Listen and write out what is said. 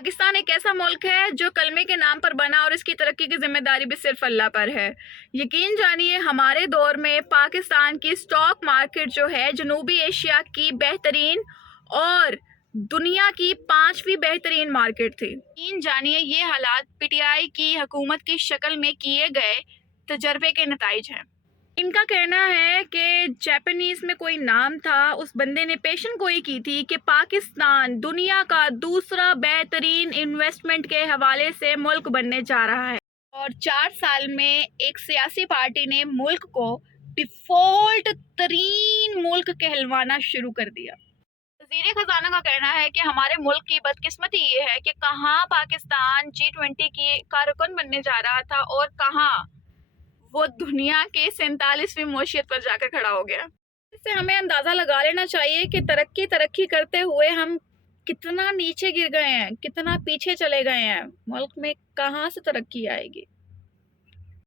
پاکستان ایک ایسا ملک ہے جو کلمے کے نام پر بنا اور اس کی ترقی کی ذمہ داری بھی صرف اللہ پر ہے۔ یقین جانیے ہمارے دور میں پاکستان کی سٹاک مارکیٹ جو ہے جنوبی ایشیا کی بہترین اور دنیا کی 5ویں بہترین مارکیٹ تھی۔ یقین جانیے یہ حالات پی ٹی آئی کی حکومت کی شکل میں کیے گئے تجربے کے نتائج ہیں۔ ان کا کہنا ہے کہ جاپانیز میں کوئی نام تھا، اس بندے نے پیشن گوئی کی تھی کہ پاکستان دنیا کا دوسرا بہترین انویسٹمنٹ کے حوالے سے ملک بننے جا رہا ہے، اور 4 سال میں ایک سیاسی پارٹی نے ملک کو ڈیفالٹ ترین ملک کہلوانا شروع کر دیا۔ وزیر خزانہ کا کہنا ہے کہ ہمارے ملک کی بدقسمتی یہ ہے کہ کہاں پاکستان G20 کا رکن بننے جا رہا تھا اور کہاں وہ دنیا کے 47ویں معیشت پر جا کر کھڑا ہو گیا۔ اس سے ہمیں اندازہ لگا لینا چاہیے کہ ترقی کرتے ہوئے ہم کتنا نیچے گر گئے ہیں، کتنا پیچھے چلے گئے ہیں، ملک میں کہاں سے ترقی آئے گی۔